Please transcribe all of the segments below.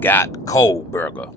got Kohlberger.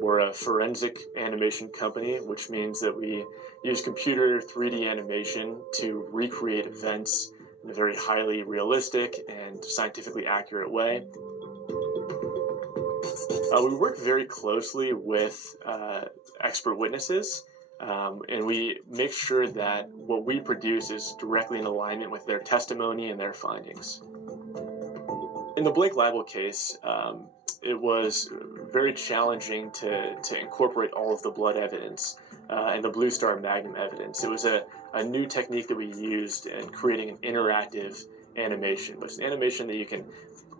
We're a forensic animation company, which means that we use computer 3D animation to recreate events in a very highly realistic and scientifically accurate way. We work very closely with expert witnesses, and we make sure that what we produce is directly in alignment with their testimony and their findings. In the Blake libel case, it was very challenging to incorporate all of the blood evidence and the Blue Star Magnum evidence. It was a new technique that we used in creating an interactive animation, but it's an animation that you can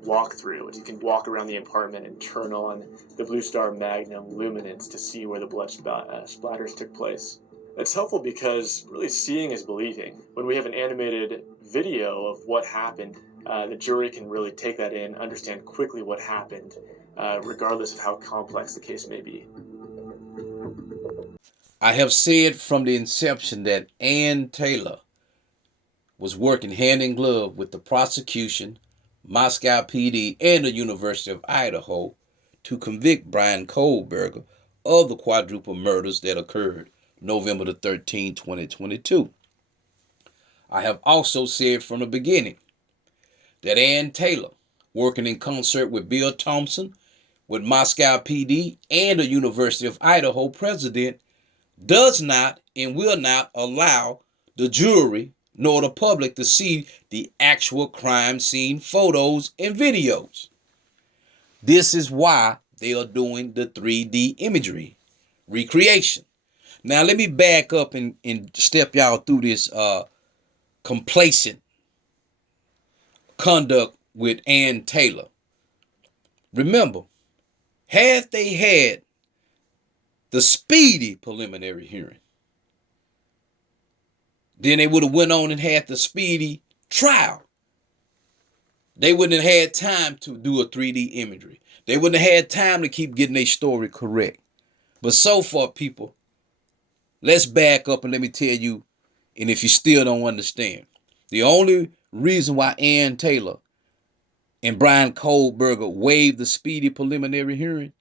walk through. You can walk around the apartment and turn on the Blue Star Magnum luminance to see where the blood splatters took place. It's helpful because really seeing is believing. When we have an animated video of what happened, the jury can really take that in, understand quickly what happened, regardless of how complex the case may be. I have said from the inception that Ann Taylor was working hand in glove with the prosecution, Moscow PD, and the University of Idaho to convict Brian Kohlberger of the quadruple murders that occurred November the 13th, 2022. I have also said from the beginning that Ann Taylor, working in concert with Bill Thompson, with Moscow PD, and the University of Idaho president, does not and will not allow the jury nor the public to see the actual crime scene photos and videos. This is why they are doing the 3D imagery recreation. Now let me back up and step y'all through this complacent conduct with Ann Taylor. Remember, had they had the speedy preliminary hearing, then they would have went on and had the speedy trial. They wouldn't have had time to do a 3D imagery. They wouldn't have had time to keep getting their story correct. But so far, people, let's back up and let me tell you, and if you still don't understand, the only reason why Ann Taylor and Brian Kohlberger waived the speedy preliminary hearing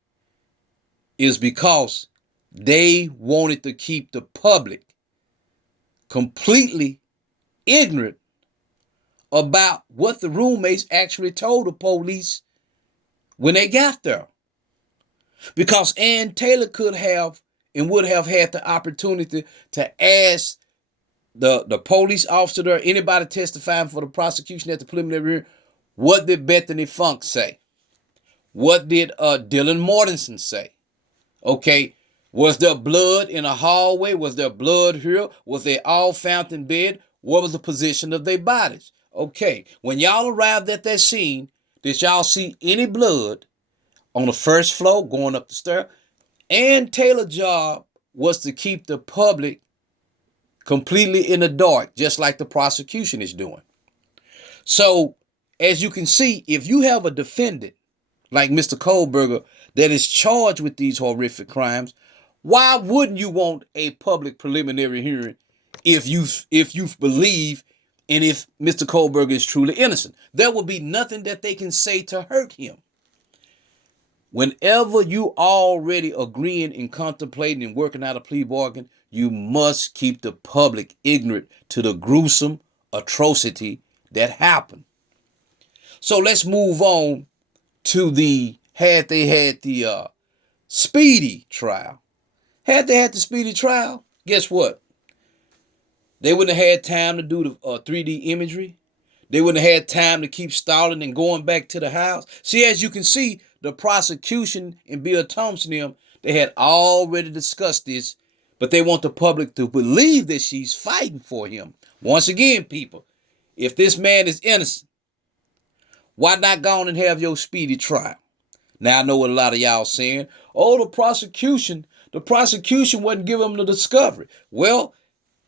is because they wanted to keep the public completely ignorant about what the roommates actually told the police when they got there. Because Ann Taylor could have and would have had the opportunity to ask the police officer or anybody testifying for the prosecution at the preliminary hearing, what did Bethany Funk say? What did Dylan Mortensen say? Okay, was there blood in a hallway? Was there blood here? Was they all found in bed? What was the position of their bodies? Okay, when y'all arrived at that scene, did y'all see any blood on the first floor going up the stair? Ann Taylor's job was to keep the public completely in the dark, just like the prosecution is doing. So, as you can see, if you have a defendant like Mr. Kohlberger that is charged with these horrific crimes, why wouldn't you want a public preliminary hearing if you believe and if Mr. Kohlberger is truly innocent? There will be nothing that they can say to hurt him. Whenever you already agreeing and contemplating and working out a plea bargain, you must keep the public ignorant to the gruesome atrocity that happened. So let's move on to had they had the speedy trial. Had they had the speedy trial, guess what? They wouldn't have had time to do the 3D imagery. They wouldn't have had time to keep stalling and going back to the house. See, as you can see, the prosecution and Bill Thompson, they had already discussed this, but they want the public to believe that she's fighting for him. Once again, people, if this man is innocent, Why not go on and have your speedy trial? Now I know what a lot of y'all saying. Oh, the prosecution wasn't giving them the discovery. Well,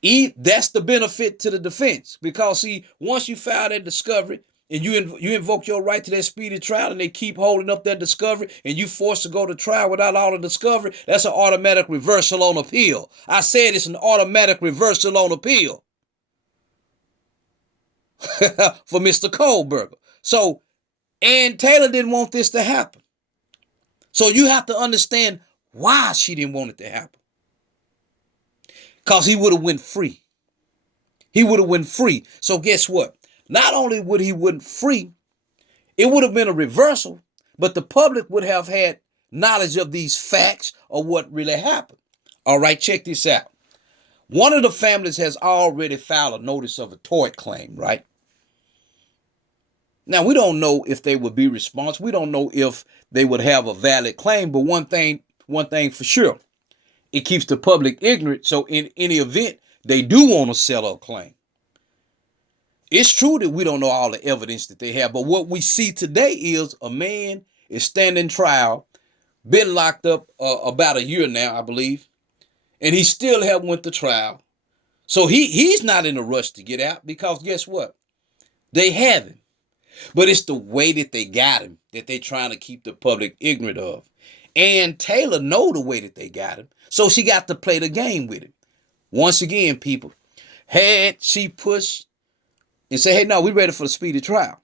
that's the benefit to the defense, because see, once you file that discovery and you invoke your right to that speedy trial, and they keep holding up that discovery, and you forced to go to trial without all the discovery, that's an automatic reversal on appeal. I said it's an automatic reversal on appeal for Mr. Kohlberger. So Ann Taylor didn't want this to happen. So you have to understand why she didn't want it to happen. Because he would have went free. He would have went free. So guess what? Not only would he went free, it would have been a reversal, but the public would have had knowledge of these facts or what really happened. All right, check this out. One of the families has already filed a notice of a tort claim, right? Now, we don't know if they would be responsible. We don't know if they would have a valid claim, but one thing for sure, it keeps the public ignorant. So in any event, they do want to settle a claim. It's true that we don't know all the evidence that they have, but what we see today is a man is standing trial, been locked up about a year now, I believe, and he still haven't went to trial. So he's not in a rush to get out, because guess what? They have him. But it's the way that they got him that they trying to keep the public ignorant of. And Taylor know the way that they got him, so she got to play the game with him. Once again, people, had she pushed and say, hey, no, we ready for the speedy trial.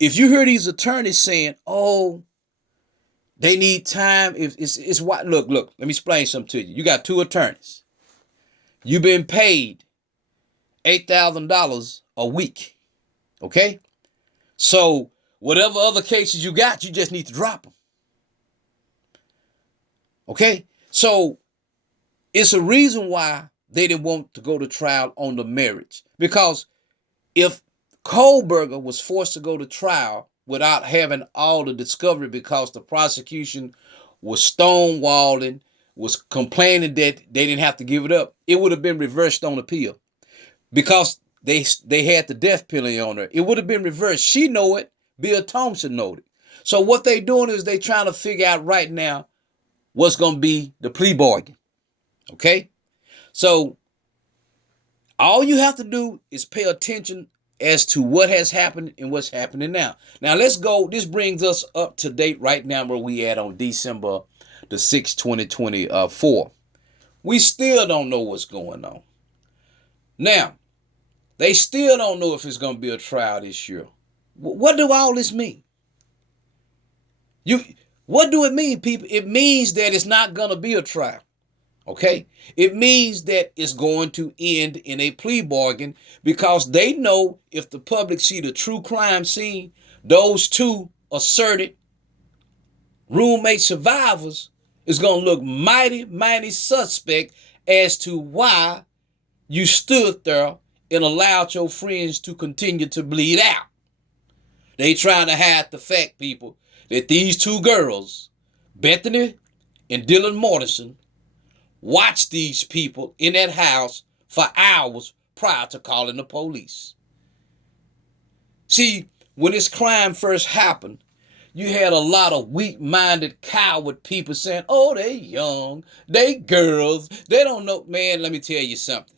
If you hear these attorneys saying, oh, they need time, if it's what, look, let me explain something to you. You got two attorneys. You've been paid $8,000 a week, okay? So whatever other cases you got, you just need to drop them. Okay? So it's a reason why they didn't want to go to trial on the merits. Because if Kohlberger was forced to go to trial without having all the discovery, because the prosecution was stonewalling, was complaining that they didn't have to give it up, it would have been reversed on appeal. Because they had the death penalty on her. It would have been reversed. She know it. Bill Thompson know it. So what they doing is they trying to figure out right now what's going to be the plea bargain. Okay? So all you have to do is pay attention as to what has happened and what's happening now. Now let's go. This brings us up to date right now where we at on December the 6th, 2024. We still don't know what's going on. Now, they still don't know if it's going to be a trial this year. What do all this mean? What do it mean, people? It means that it's not going to be a trial. Okay? It means that it's going to end in a plea bargain, because they know if the public see the true crime scene, those two asserted roommate survivors is going to look mighty, mighty suspect as to why you stood there and allowed your friends to continue to bleed out. They trying to hide the fact, people, that these two girls, Bethany and Dylan Mortensen, watched these people in that house for hours prior to calling the police. See, when this crime first happened, you had a lot of weak-minded, coward people saying, oh, they young, they girls, they don't know. Man, let me tell you something.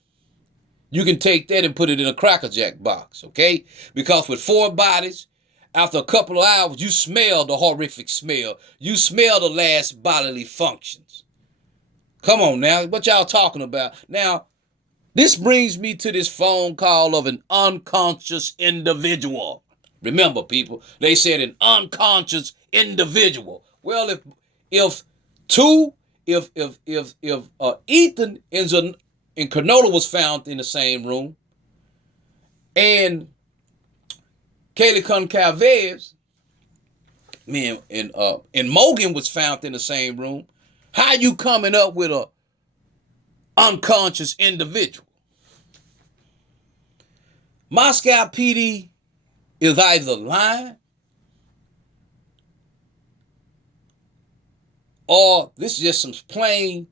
You can take that and put it in a Cracker Jack box, okay? Because with 4 bodies, after a couple of hours, you smell the horrific smell. You smell the last bodily functions. Come on now, what y'all talking about? Now, this brings me to this phone call of an unconscious individual. Remember, people, they said an unconscious individual. Well, if Ethan and Canola was found in the same room, and Kaylee Concalves, man, and Morgan was found in the same room, how you coming up with a unconscious individual? Moscow PD is either lying, or this is just some plain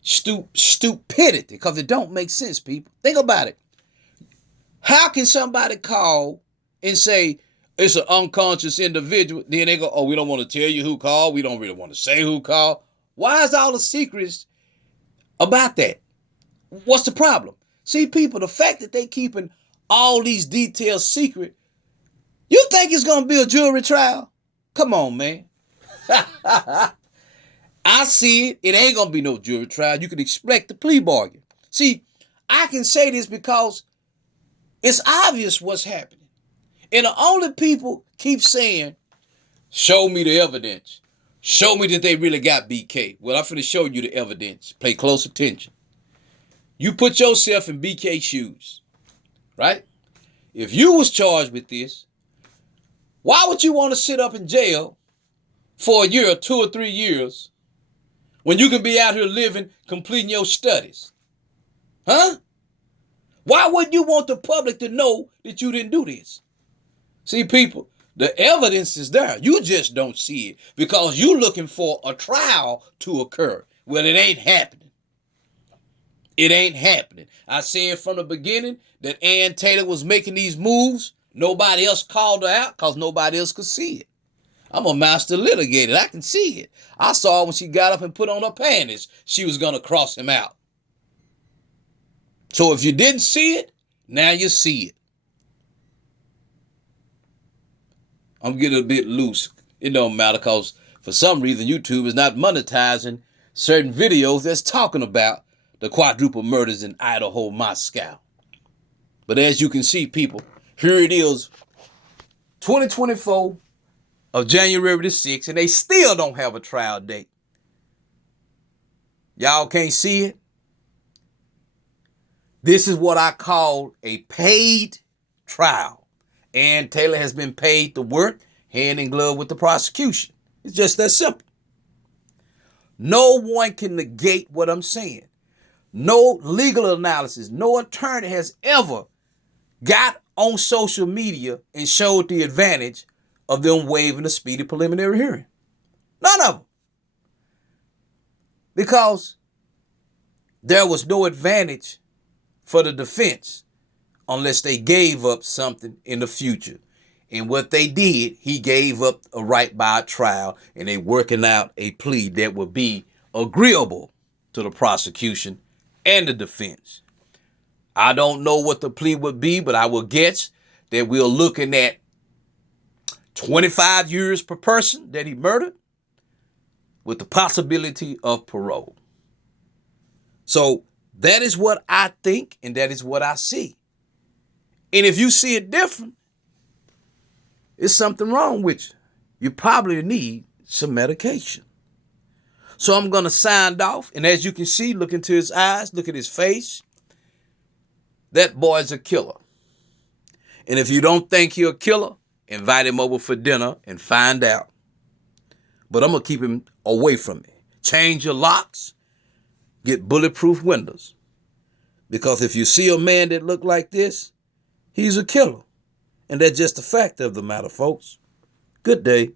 stupidity, because it don't make sense, people. Think about it. How can somebody call and say, it's an unconscious individual. Then they go, oh, we don't want to tell you who called. We don't really want to say who called. Why is all the secrets about that? What's the problem? See, people, the fact that they keeping all these details secret, you think it's going to be a jury trial? Come on, man. I see it. It ain't going to be no jury trial. You can expect the plea bargain. See, I can say this because it's obvious what's happening. And the only people keep saying, show me the evidence. Show me that they really got BK. Well, I'm finna show you the evidence. Pay close attention. You put yourself in BK's shoes, right? If you was charged with this, why would you want to sit up in jail for a year, 2 or 3 years, when you can be out here living, completing your studies? Huh? Why wouldn't you want the public to know that you didn't do this? See, people, the evidence is there. You just don't see it because you're looking for a trial to occur. Well, it ain't happening. It ain't happening. I said from the beginning that Ann Taylor was making these moves. Nobody else called her out because nobody else could see it. I'm a master litigator. I can see it. I saw when she got up and put on her panties, she was going to cross him out. So if you didn't see it, now you see it. I'm getting a bit loose. It don't matter because for some reason YouTube is not monetizing certain videos that's talking about the quadruple murders in Idaho, Moscow. But as you can see, people, here it is, 2024 of January the 6th, and they still don't have a trial date. Y'all can't see it? This is what I call a paid trial. Ann Taylor has been paid to work hand in glove with the prosecution. It's just that simple. No one can negate what I'm saying. No legal analysis, no attorney has ever got on social media and showed the advantage of them waiving a speedy preliminary hearing. None of them. Because there was no advantage for the defense unless they gave up something in the future. And what they did, he gave up a right by a trial, and they working out a plea that would be agreeable to the prosecution and the defense. I don't know what the plea would be, but I will guess that we're looking at 25 years per person that he murdered with the possibility of parole. So that is what I think, and that is what I see. And if you see it different, it's something wrong with you. You probably need some medication. So I'm going to sign off. And as you can see, look into his eyes, look at his face. That boy's a killer. And if you don't think he's a killer, invite him over for dinner and find out. But I'm going to keep him away from me. Change your locks. Get bulletproof windows. Because if you see a man that look like this, he's a killer. And that's just the fact of the matter, folks. Good day.